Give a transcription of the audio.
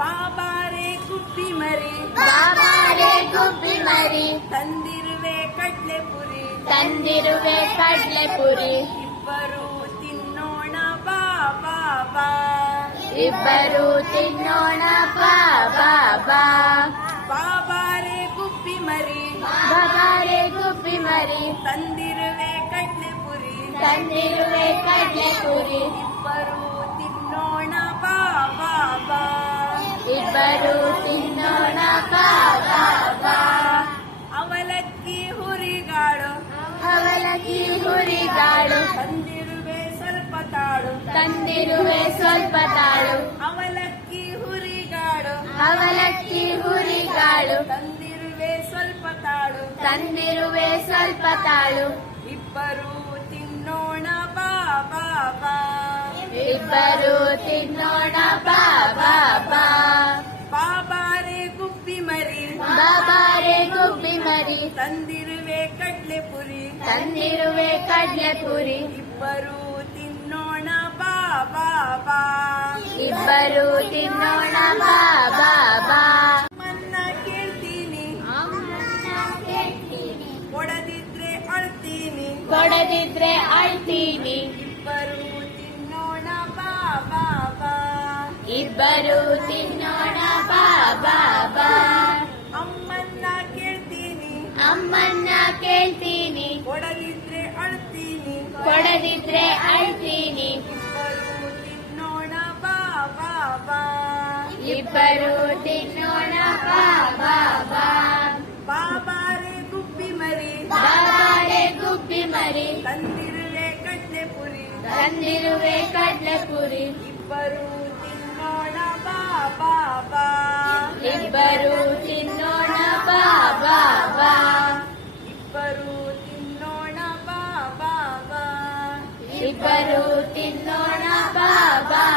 ಬಾಬಾರೆ ಗುಬ್ಬಿ ಮರಿ. ಬಾಬಾರೆ ಗುಬ್ಬಿ ಮರಿ. ತಂದಿರುವೆ ಕಡ್ಲೆ ಪುರಿ ತಂದಿರುವೆ ಕಡ್ಲೆ ಪುರಿ ಇಬ್ಬರು ತಿನ್ನೋಣ ಬಾಬಾ ಇಬ್ಬರು ತಿನ್ನೋಣ ಬಾ ಬಾ ಬಾ. ಬಾಬಾರೆ ಗುಬ್ಬಿ ಮರಿ. ಬಾಬಾರೆ ಗುಬ್ಬಿ ಮರಿ. ತಂದಿರುವೆ ಕಡ್ಲೆ ಪುರಿ ತಂದಿರುವೆ ಇಬ್ಬರು ತಿನ್ನೋಣ ಅವಲಕ್ಕಿ ಹುರಿಗಾಡು ಅವಲಕ್ಕಿ ಹುರಿಗಾಡು ತಂದಿರುವೆ ಸ್ವಲ್ಪ ತಾಳು. ತಂದಿರುವೆ ಸ್ವಲ್ಪ ತಾಳು. ಅವಲಕ್ಕಿ ಹುರಿಗಾಳು. ಅವಲಕ್ಕಿ ಹುರಿಗಾಳು. ತಂದಿರುವೆ ಸ್ವಲ್ಪ ತಾಳು. ತಂದಿರುವೆ ಸ್ವಲ್ಪ ತಾಳು. ಇಬ್ಬರು ತಿನ್ನೋಣ ಬಾ ಬಾ ಬಾ. ಇಬ್ಬರು ತಿನ್ನೋಣ ಬಾ ಮರಿ ತಂದಿರುವೆ ಕಡ್ಲೆ ಪುರಿ. ತಂದಿರುವೆ ಕಡ್ಲೆ ಪುರಿ. ಇಬ್ಬರು ತಿನ್ನೋಣ ಬಾ ಬಾ ಬಾ. ಇಬ್ಬರು ತಿನ್ನೋಣ ಬಾ ಬಾ ಬಾ. ಮನ್ನ ಕೇಳ್ತೀನಿ. ಕೊಡದಿದ್ರೆ ಅಳ್ತೀನಿ. ಕೊಡದಿದ್ರೆ ಅಳ್ತೀನಿ. ಇಬ್ಬರು ತಿನ್ನೋಣ ಬಾ ಬಾ ಬಾ. ಇಬ್ಬರು ತಿನ್ನೋಣ ಬಾಬಾ ಬಾ. ಅಮ್ಮನ್ನ ಕೇಳ್ತೀನಿ. ಕೊಡದಿದ್ರೆ ಅಳ್ತೀನಿ. ಕೊಡದಿದ್ರೆ ಅಳ್ತೀನಿ. ತಿನ್ನೋಣ ಬಾ ಬಾ ಬಾ. ಇಬ್ಬರು ತಿನ್ನೋಣ ಬಾ ಬಾ ಬಾ. ಬಾಬಾರೆ ಗುಬ್ಬಿ ಮರಿ. ಬಾಬಾರೆ ಗುಬ್ಬಿ ಮರಿ. ತಂದಿರುವೆ ಕಡ್ಲೆ ಪುರಿ. ತಂದಿರುವೆ ಕಡ್ಲೆ ಪುರಿ. ಇಬ್ಬರು ಇಬ್ಬರು ತಿನ್ನೋಣ ಬಾಬಾ.